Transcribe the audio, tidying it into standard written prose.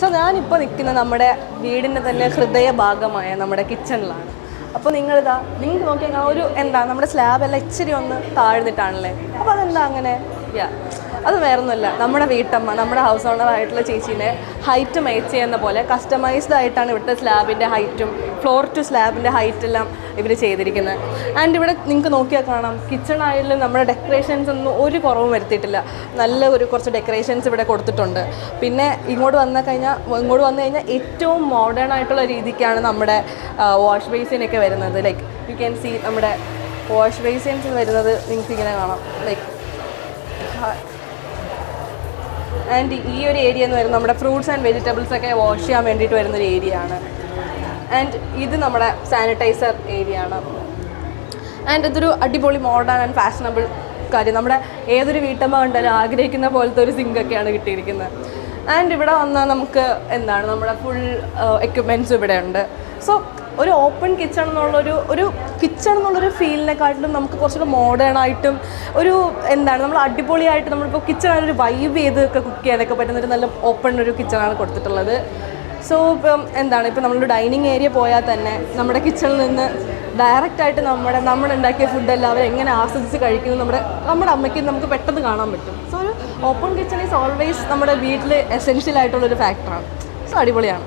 So ഞാനിപ്പോൾ നിൽക്കുന്ന നമ്മുടെ വീടിൻ്റെ തന്നെ ഹൃദയഭാഗമായ നമ്മുടെ കിച്ചണിലാണ്. അപ്പോൾ നിങ്ങൾക്ക് നോക്കിയാൽ ഒരു നമ്മുടെ സ്ലാബെല്ലാം ഇച്ചിരി ഒന്ന് താഴ്ന്നിട്ടാണല്ലേ. അപ്പോൾ അതെന്താ അങ്ങനെ? അത് വേറൊന്നുമല്ല, നമ്മുടെ വീട്ടമ്മ, നമ്മുടെ ഹൗസ് ഓണർ ആയിട്ടുള്ള ചേച്ചീനെ ഹൈറ്റ് മേച്ച് ചെയ്യുന്ന പോലെ കസ്റ്റമൈസ്ഡ് ആയിട്ടാണ് ഇവിടുത്തെ സ്ലാബിൻ്റെ ഹൈറ്റും ഫ്ലോർ ടു സ്ലാബിൻ്റെ ഹൈറ്റെല്ലാം ഇവർ ചെയ്തിരിക്കുന്നത്. ആൻഡ് ഇവിടെ നിങ്ങൾക്ക് നോക്കിയാൽ കാണാം, കിച്ചൺ ആയാലും നമ്മുടെ ഡെക്കറേഷൻസ് ഒന്നും ഒരു കുറവും വരുത്തിയിട്ടില്ല. നല്ല കുറച്ച് ഡെക്കറേഷൻസ് ഇവിടെ കൊടുത്തിട്ടുണ്ട്. പിന്നെ ഇങ്ങോട്ട് വന്നു കഴിഞ്ഞാൽ ഏറ്റവും മോഡേൺ ആയിട്ടുള്ള രീതിക്കാണ് നമ്മുടെ വാഷ് ബേസിനൊക്കെ വരുന്നത്. ലൈക്ക് യു ക്യാൻ സീ നമ്മുടെ വാഷ് ബേസിൻസ് വരുന്നത് നിങ്ങൾക്ക് ഇങ്ങനെ കാണാം. ലൈക്ക് ആൻഡ് ഈ ഒരു ഏരിയ എന്ന് പറയുന്നത് നമ്മുടെ ഫ്രൂട്ട്സ് ആൻഡ് വെജിറ്റബിൾസ് ഒക്കെ വാഷ് ചെയ്യാൻ വേണ്ടിയിട്ട് വരുന്നൊരു ഏരിയ ആണ്. ആൻഡ് ഇത് നമ്മുടെ സാനിറ്റൈസർ ഏരിയ ആണ്. ആൻഡ് ഇതൊരു അടിപൊളി മോഡേൺ ആൻഡ് ഫാഷനബിൾ കാര്യം. നമ്മുടെ ഏതൊരു വീട്ടമ്മ കണ്ടാലും ആഗ്രഹിക്കുന്ന പോലത്തെ ഒരു സിങ്കൊക്കെയാണ് കിട്ടിയിരിക്കുന്നത്. ആൻഡ് ഇവിടെ വന്നാൽ നമുക്ക് നമ്മുടെ ഫുൾ എക്യുപ്മെൻറ്റ്സും ഇവിടെ ഉണ്ട്. സോ ഒരു ഓപ്പൺ കിച്ചൺ എന്നുള്ളൊരു ഫീലിനെക്കാട്ടിലും നമുക്ക് കുറച്ചുകൂടെ മോഡേൺ ആയിട്ടും നമ്മൾ അടിപൊളിയായിട്ട് നമ്മളിപ്പോൾ കിച്ചണൊരു വൈബ് ചെയ്തൊക്കെ കുക്ക് ചെയ്യാനൊക്കെ പറ്റുന്നൊരു നല്ല ഓപ്പൺ ഒരു കിച്ചണാണ് കൊടുത്തിട്ടുള്ളത്. സോ ഇപ്പം ഇപ്പോൾ നമ്മളൊരു ഡൈനിങ് ഏരിയ പോയാൽ തന്നെ നമ്മുടെ കിച്ചണിൽ നിന്ന് ഡയറക്റ്റായിട്ട് നമ്മളുണ്ടാക്കിയ ഫുഡ് എല്ലാവരും എങ്ങനെ ആസ്വദിച്ച് കഴിക്കുന്നു നമ്മുടെ അമ്മയ്ക്ക് നമുക്ക് പെട്ടെന്ന് കാണാൻ പറ്റും. സോ ഒരു ഓപ്പൺ കിച്ചൺ ഈസ് ഓൾവേസ് നമ്മുടെ വീട്ടിൽ എസെൻഷ്യൽ ആയിട്ടുള്ളൊരു ഫാക്ടറാണ്. സോ അടിപൊളിയാണ്.